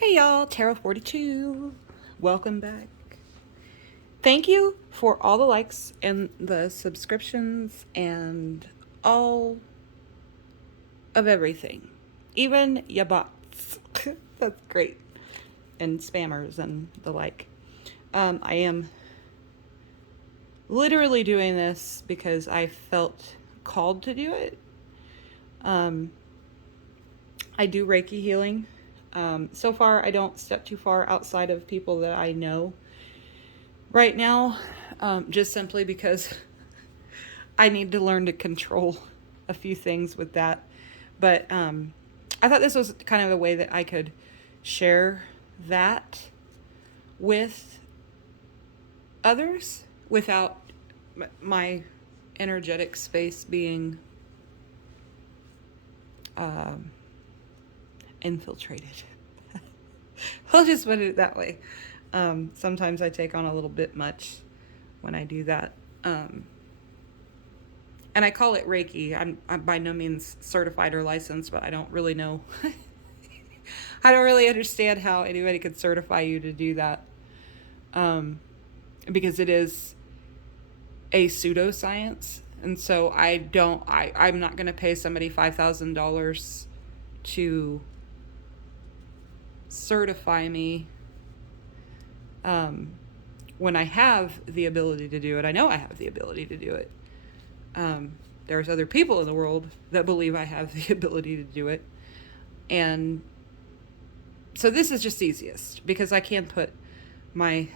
Hey y'all, Tarot 42. Welcome back. Thank you for all the likes and the subscriptions and all of everything. Even ya bots. That's great. And spammers and the like. I am literally doing this because I felt called to do it. I do Reiki healing. So far, I don't step too far outside of people that I know right now, just simply because I need to learn to control a few things with that. But I thought this was kind of a way that I could share that with others without my energetic space being infiltrated. I'll just put it that way. Sometimes I take on a little bit much when I do that. And I call it Reiki. I'm by no means certified or licensed, but I don't really know. I don't really understand how anybody could certify you to do that. Because it is a pseudoscience. And so I'm not going to pay somebody $5,000 to certify me when I have the ability to do it. I know I have the ability to do it. There's other people in the world that believe I have the ability to do it. And so this is just easiest because I can put my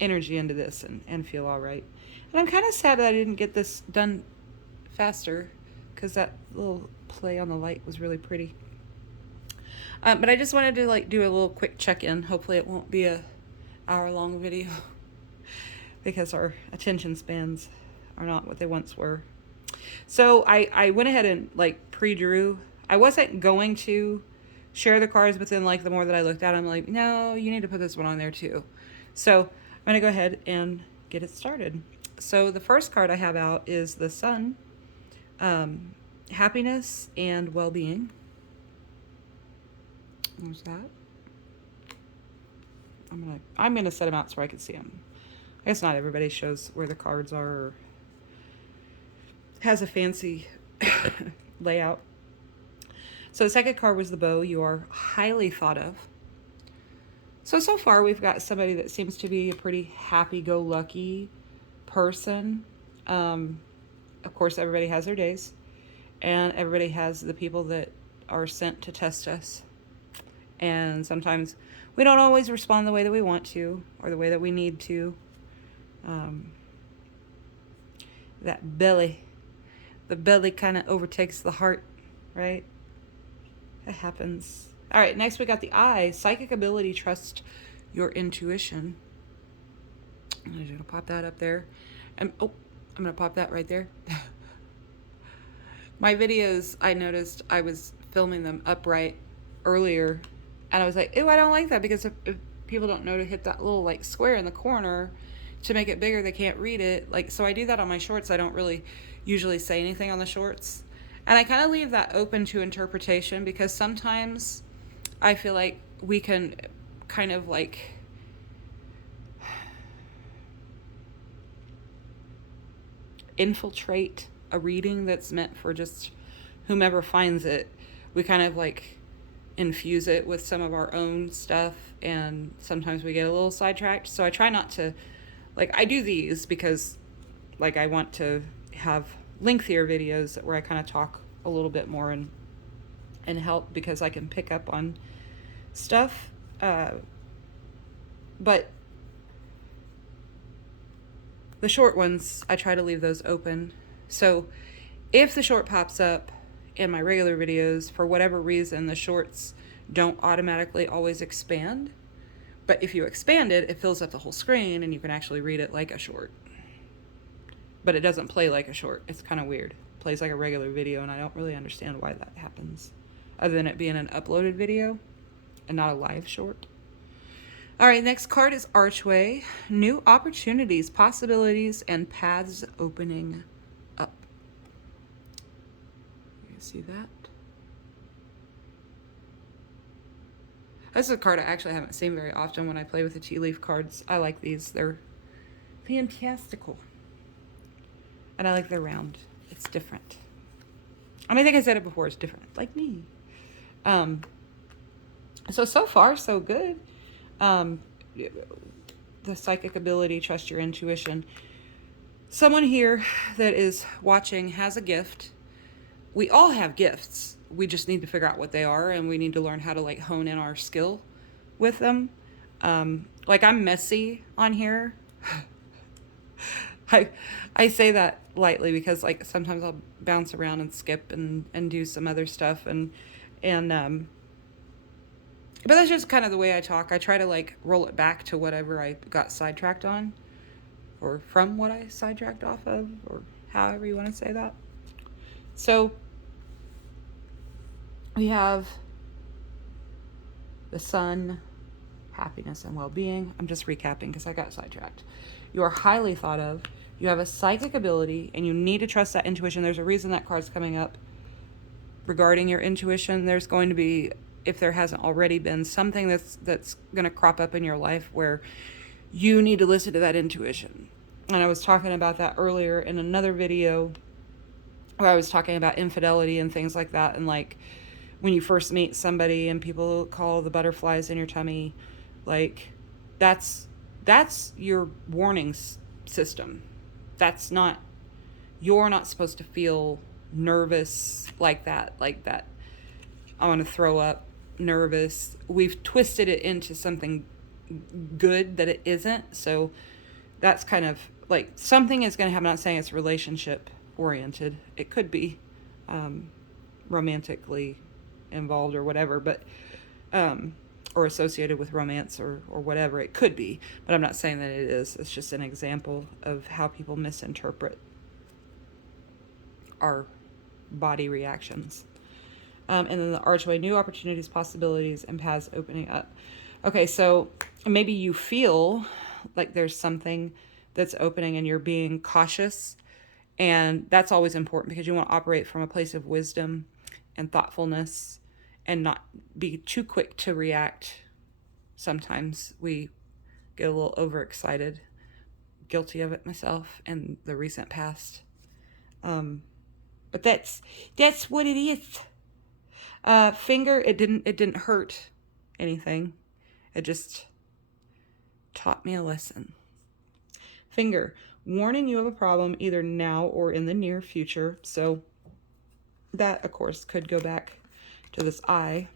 energy into this and feel all right. And I'm kind of sad that I didn't get this done faster because that little play on the light was really pretty. But I just wanted to do a little quick check-in. Hopefully it won't be a hour-long video because our attention spans are not what they once were. So I went ahead and pre-drew. I wasn't going to share the cards, but then the more that I looked at it, I'm like, no, you need to put this one on there too. So I'm going to go ahead and get it started. So the first card I have out is the Sun, happiness and well-being. There's that. I'm gonna set them out so I can see them. I guess not everybody shows where the cards are or has a fancy layout. So the second card was the Bow. You are highly thought of. So far we've got somebody that seems to be a pretty happy-go-lucky person. Of course, everybody has their days, and everybody has the people that are sent to test us. And sometimes we don't always respond the way that we want to or the way that we need to. That belly, the belly kind of overtakes the heart, right? That happens. All right, next we got the Eye. Psychic ability, trust your intuition. I'm going to pop that up there. And I'm going to pop that right there. My videos, I noticed I was filming them upright earlier. And I was like, ew, I don't like that because if people don't know to hit that little square in the corner to make it bigger, they can't read it. So I do that on my shorts. I don't really usually say anything on the shorts. And I kind of leave that open to interpretation because sometimes I feel like we can kind of infiltrate a reading that's meant for just whomever finds it. We kind of infuse it with some of our own stuff, and sometimes we get a little sidetracked. So I try not to, I do these because I want to have lengthier videos where I kind of talk a little bit more and help because I can pick up on stuff. But the short ones, I try to leave those open. So if the short pops up in my regular videos, for whatever reason, the shorts don't automatically always expand. But if you expand it, it fills up the whole screen and you can actually read it like a short. But it doesn't play like a short. It's kind of weird. It plays like a regular video, and I don't really understand why that happens, other than it being an uploaded video and not a live short. All right, next card is Archway. New opportunities, possibilities, and paths opening up. You see that? This is a card I actually haven't seen very often when I play with the tea leaf cards. I like these. They're fantastical. And I like their round. It's different. I think I said it before. It's different. Like me. So far, so good. The psychic ability, trust your intuition. Someone here that is watching has a gift. We all have gifts. We just need to figure out what they are, and we need to learn how to like hone in our skill with them. Like I'm messy on here. I say that lightly because like sometimes I'll bounce around and skip and do some other stuff and but that's just kind of the way I talk. I try to like roll it back to whatever I got sidetracked on, or from what I sidetracked off of, or however you want to say that. So we have the sun, happiness and well-being. I'm just recapping because I got sidetracked. You are highly thought of. You have a psychic ability and you need to trust that intuition. There's a reason that card's coming up regarding your intuition. There's going to be, if there hasn't already been, something that's going to crop up in your life where you need to listen to that intuition. And I was talking about that earlier in another video where I was talking about infidelity and things like that. And like when you first meet somebody and people call the butterflies in your tummy, like that's your warning system. You're not supposed to feel nervous like that. I want to throw up, nervous. We've twisted it into something good that it isn't. So that's kind of like something is going to happen. I'm not saying it's relationship oriented. It could be romantically involved or whatever, but or associated with romance or whatever it could be. But I'm not saying that it is. It's just an example of how people misinterpret our body reactions. And then the archway, new opportunities, possibilities, and paths opening up. Okay, so maybe you feel like there's something that's opening and you're being cautious. And that's always important because you want to operate from a place of wisdom and thoughtfulness and not be too quick to react. Sometimes we get a little overexcited. Guilty of it myself in the recent past. But that's what it is. Finger, it didn't hurt anything. It just taught me a lesson. Finger, warning you of a problem either now or in the near future. So that, of course, could go back to this eye.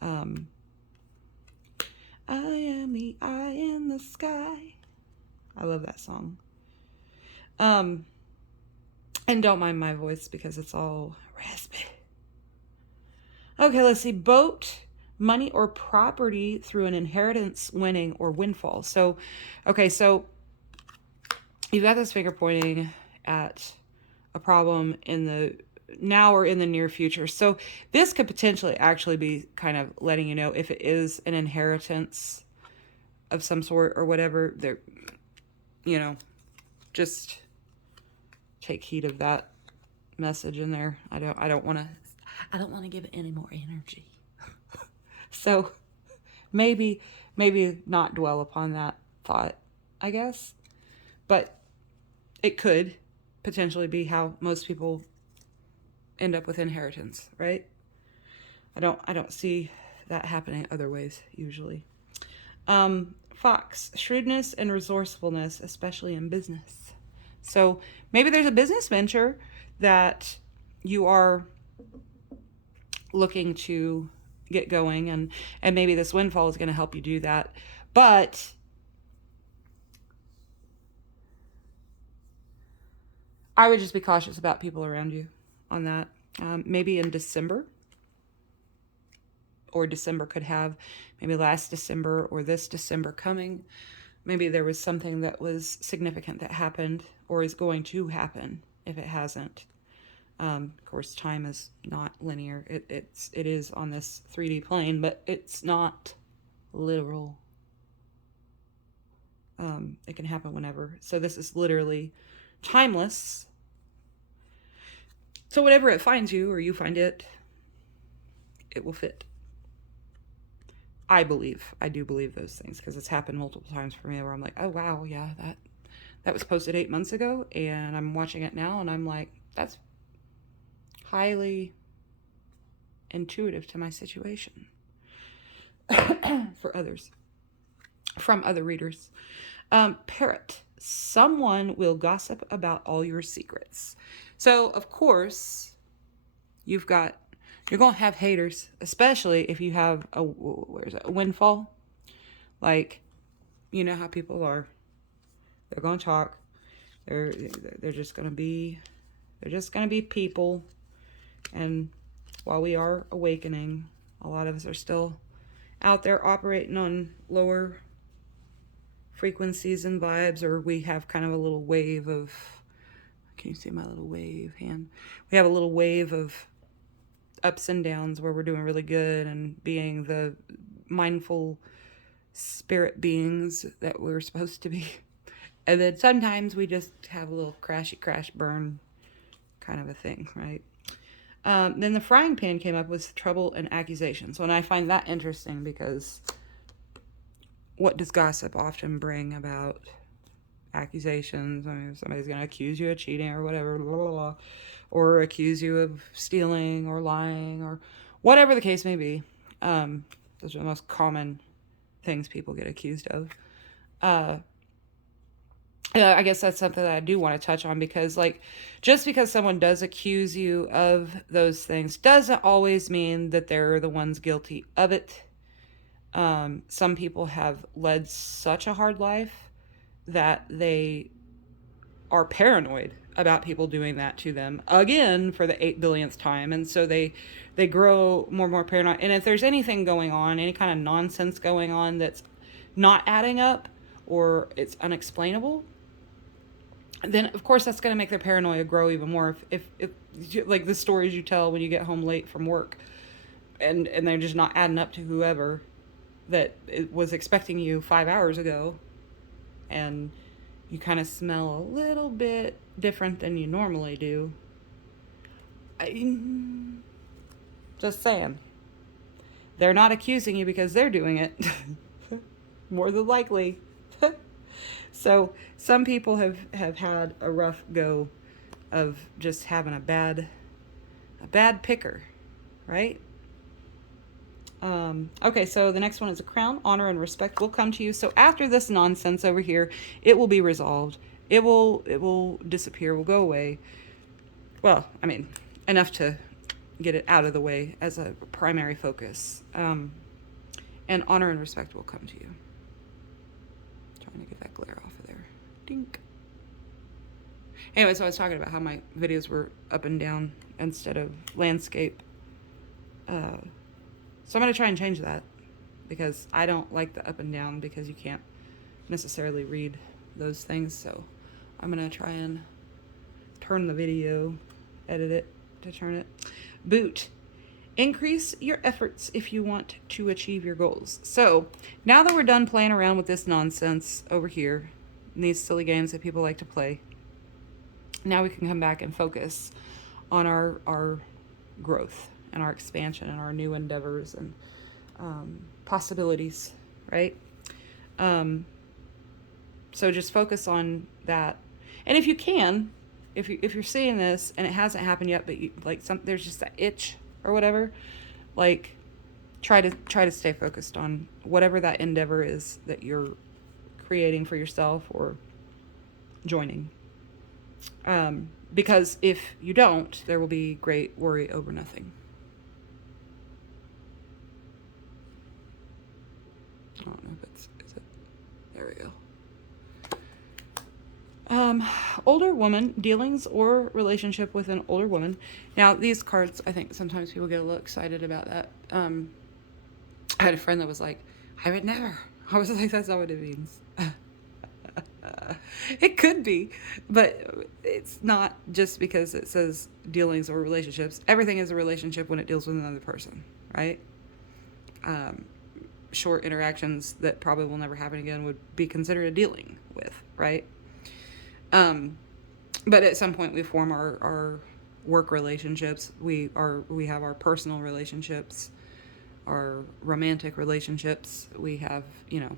I am the eye in the sky. I love that song. And don't mind my voice because it's all raspy. Okay, let's see. Boat, money, or property through an inheritance, winning, or windfall. So, okay, so you've got this finger pointing at a problem in the now or in the near future. So this could potentially actually be kind of letting you know if it is an inheritance of some sort or whatever. There, just take heed of that message in there. I don't want to give it any more energy. So maybe not dwell upon that thought, I guess. But it could potentially be how most people end up with inheritance, right? I don't see that happening other ways usually. Fox, shrewdness and resourcefulness, especially in business. So maybe there's a business venture that you are looking to get going, and maybe this windfall is going to help you do that. But I would just be cautious about people around you on that. Maybe in December, or December could have, maybe last December or this December coming, maybe there was something that was significant that happened or is going to happen if it hasn't. Of course, time is not linear. It is on this 3D plane, but it's not literal. It can happen whenever. So this is literally timeless. So whenever it finds you or you find it, it will fit. I do believe those things, because it's happened multiple times for me where I'm like, oh wow, yeah, that was posted 8 months ago, and I'm watching it now, and I'm like, that's highly intuitive to my situation. For others, from other readers. Parrot, someone will gossip about all your secrets. So of course, you're going to have haters, especially if you have a windfall. Like, you know how people are. They're going to talk. They're just going to be people. And while we are awakening, a lot of us are still out there operating on lower frequencies and vibes, or we have kind of a little wave of, can you see my little wave hand? We have a little wave of ups and downs where we're doing really good and being the mindful spirit beings that we're supposed to be. And then sometimes we just have a little crash burn kind of a thing, right? Then the frying pan came up with trouble and accusations. And I find that interesting, because what does gossip often bring about? Accusations. I mean, somebody's going to accuse you of cheating or whatever, blah, blah, blah, or accuse you of stealing or lying or whatever the case may be. Those are the most common things people get accused of. I guess that's something that I do want to touch on, because like, just because someone does accuse you of those things doesn't always mean that they're the ones guilty of it. Some people have led such a hard life that they are paranoid about people doing that to them again for the 8 billionth time. And so they grow more and more paranoid. And if there's anything going on, any kind of nonsense going on that's not adding up or it's unexplainable, then of course that's going to make their paranoia grow even more. If like the stories you tell when you get home late from work and they're just not adding up to whoever that it was expecting you 5 hours ago, and you kind of smell a little bit different than you normally do. Just saying. They're not accusing you because they're doing it. More than likely. So some people have had a rough go of just having a bad picker, right? Okay, so the next one is a crown, honor, and respect will come to you. So after this nonsense over here, it will be resolved. It will disappear, will go away. Well, I mean, enough to get it out of the way as a primary focus. And honor and respect will come to you. Trying to get that glare off of there. Dink. Anyway, so I was talking about how my videos were up and down instead of landscape. So I'm going to try and change that, because I don't like the up and down, because you can't necessarily read those things. So I'm going to try and turn the video, edit it to turn it. Boot. Increase your efforts if you want to achieve your goals. So now that we're done playing around with this nonsense over here, and these silly games that people like to play, now we can come back and focus on our growth and our expansion and our new endeavors and possibilities, right? So just focus on that. And if you can, if you're seeing this and it hasn't happened yet, but you, like there's just that itch or whatever, like try to stay focused on whatever that endeavor is that you're creating for yourself or joining. Because if you don't, there will be great worry over nothing. I don't know if is it? There we go. Older woman, dealings or relationship with an older woman. Now, these cards, I think sometimes people get a little excited about that. I had a friend that was like, I would never. I was like, that's not what it means. It could be, but it's not just because it says dealings or relationships. Everything is a relationship when it deals with another person, right? Short interactions that probably will never happen again would be considered a dealing with, right? But at some point we form our work relationships. We have our personal relationships. our romantic relationships. We have, you know,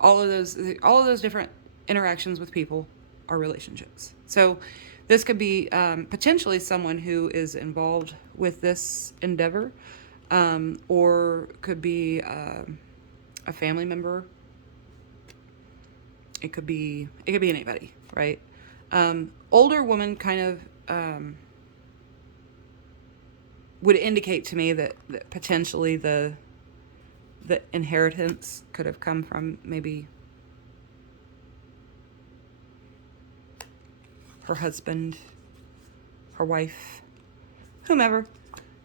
all of those different interactions with people are relationships. So this could be potentially someone who is involved with this endeavor, or could be a family member. It could be anybody, right? Older woman kind of would indicate to me that potentially the inheritance could have come from maybe her husband, her wife, whomever.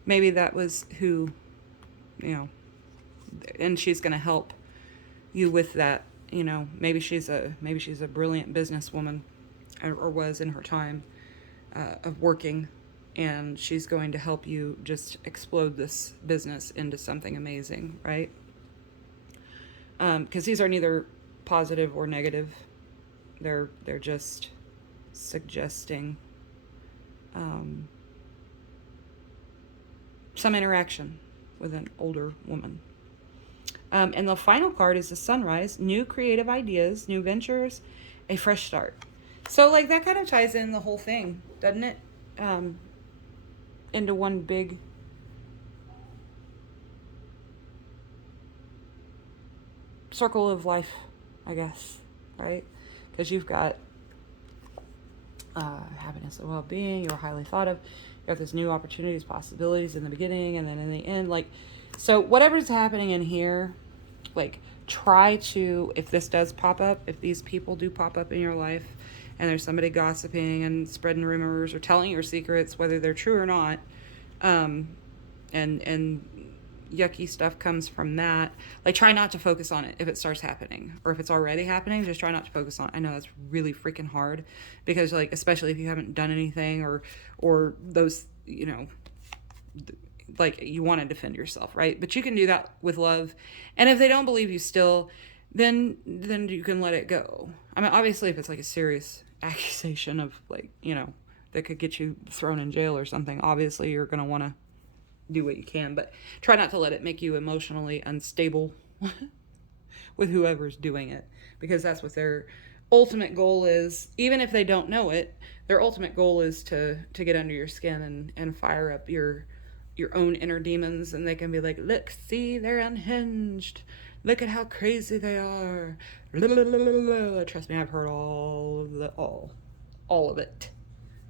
Maybe that was who, you know, and she's going to help you with that. You know, maybe she's a brilliant businesswoman, or was in her time of working, and she's going to help you just explode this business into something amazing, right? Because these are neither positive or negative. They're just suggesting some interaction with an older woman. And the final card is the sunrise, new creative ideas, new ventures, a fresh start. So, like, that kind of ties in the whole thing, doesn't it? Into one big circle of life, I guess, right? Because you've got happiness and well-being, you're highly thought of, you have this new opportunities, possibilities in the beginning, and then in the end, like, so whatever's happening in here, like, try to, if this does pop up, if these people do pop up in your life, and there's somebody gossiping and spreading rumors or telling your secrets, whether they're true or not, and yucky stuff comes from that, like, try not to focus on it if it starts happening, or if it's already happening, just try not to focus on it. I know that's really freaking hard, because, like, especially if you haven't done anything, or those, you know, like, you want to defend yourself, right? But you can do that with love. And if they don't believe you still, then you can let it go. I mean, obviously, if it's like a serious accusation of, like, you know, that could get you thrown in jail or something, obviously you're going to want to do what you can, but try not to let it make you emotionally unstable with whoever's doing it, because that's what their ultimate goal is. Even if they don't know it, their ultimate goal is to get under your skin and fire up your own inner demons, and they can be like, look, see, they're unhinged, look at how crazy they are. Trust me, I've heard all of it,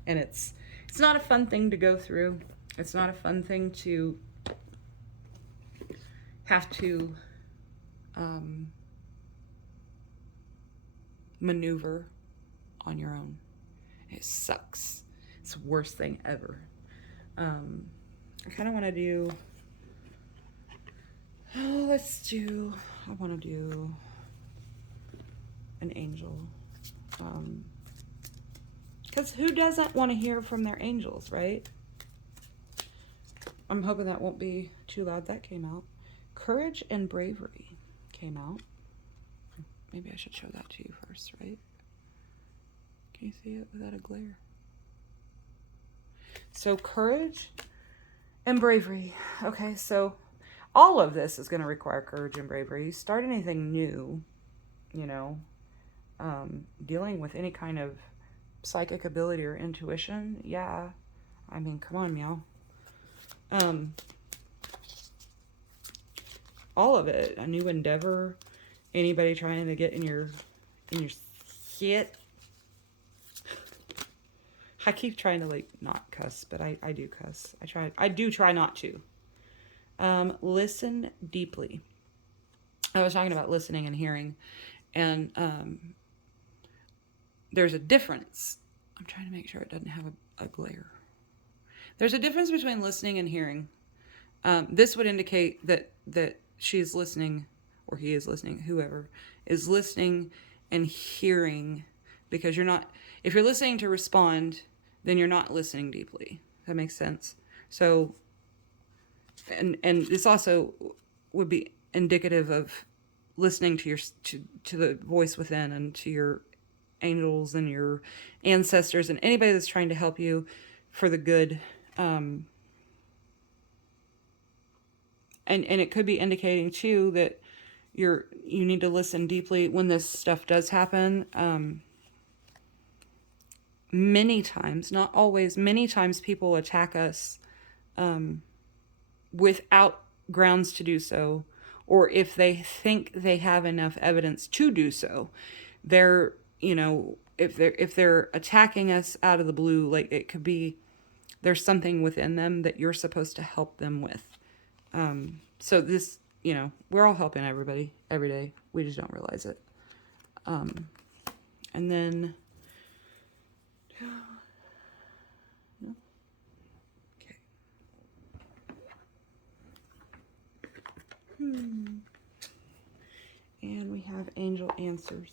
and it's not a fun thing to go through. It's not a fun thing to have to maneuver on your own. It sucks. It's the worst thing ever. I kind of want to do, I want to do an angel. Because who doesn't want to hear from their angels, right? I'm hoping that won't be too loud. That came out. Courage and bravery came out. Maybe I should show that to you first, right? Can you see it without a glare? So courage and bravery. Okay, so all of this is going to require courage and bravery. You start anything new, you know, dealing with any kind of psychic ability or intuition. Yeah, I mean, come on, meow. All of it, a new endeavor, anybody trying to get in your shit. I keep trying to, like, not cuss, but I do cuss. I do try not to. Listen deeply. I was talking about listening and hearing, and there's a difference. I'm trying to make sure it doesn't have a glare. There's a difference between listening and hearing. This would indicate that she's listening, or he is listening, whoever is listening and hearing, because if you're listening to respond, then you're not listening deeply. That makes sense. So, and this also would be indicative of listening to to the voice within, and to your angels and your ancestors and anybody that's trying to help you for the good. And it could be indicating too that you need to listen deeply when this stuff does happen. Many times, not always, many times people attack us without grounds to do so, or if they think they have enough evidence to do so. They're, if they're attacking us out of the blue, like, it could be there's something within them that you're supposed to help them with. So this, we're all helping everybody every day. We just don't realize it. And then, okay. And we have angel answers.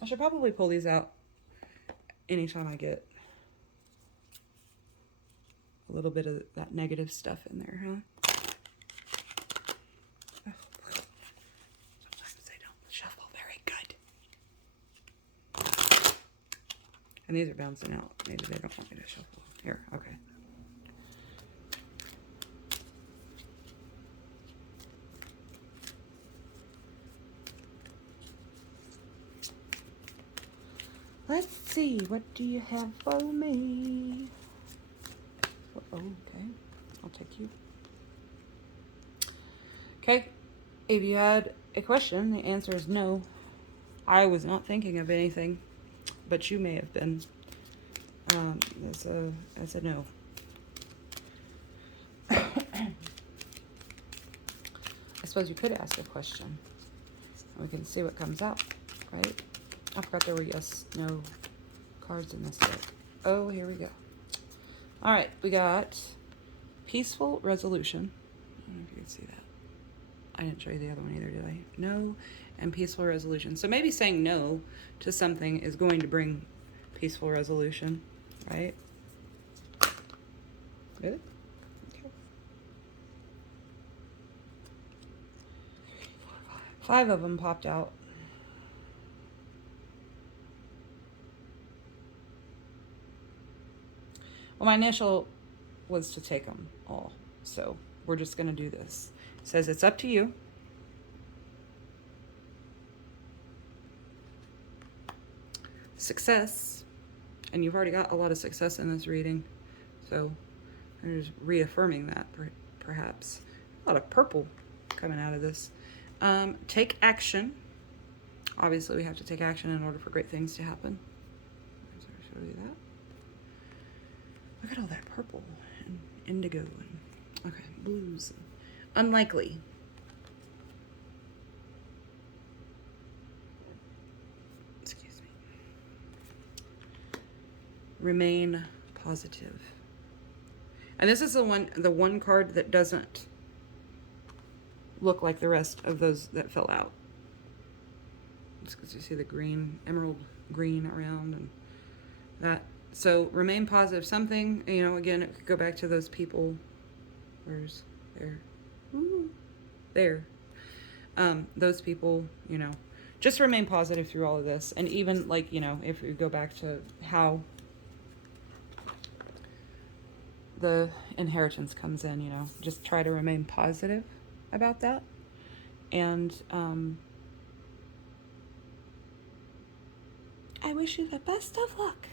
I should probably pull these out anytime I get a little bit of that negative stuff in there, huh? Oh, sometimes they don't shuffle very good. And these are bouncing out. Maybe they don't want me to shuffle. Here, okay. Let's see, what do you have for me? Oh, okay, I'll take you. Okay, if you had a question, the answer is no. I was not thinking of anything, but you may have been. That's a no. I suppose you could ask a question, and we can see what comes out, right? I forgot there were yes, no cards in this deck. Oh, here we go. All right, we got peaceful resolution. I don't know if you can see that. I didn't show you the other one either, did I? No, and peaceful resolution. So maybe saying no to something is going to bring peaceful resolution, right? Really? Okay. 5 of them popped out. Well, my initial was to take them all, so we're just going to do this. It says it's up to you. Success, and you've already got a lot of success in this reading, so I'm just reaffirming that, perhaps. A lot of purple coming out of this. Take action. Obviously, we have to take action in order for great things to happen. So I'll show you that. Look at all that purple and indigo and, okay, blues. Unlikely. Excuse me. Remain positive. And this is the one card that doesn't look like the rest of those that fell out. It's because you see the green, emerald green around and that. So remain positive. Something, again, it could go back to those people. Where's there? Ooh, there. Those people, just remain positive through all of this. And even like, if we go back to how the inheritance comes in, just try to remain positive about that. And I wish you the best of luck.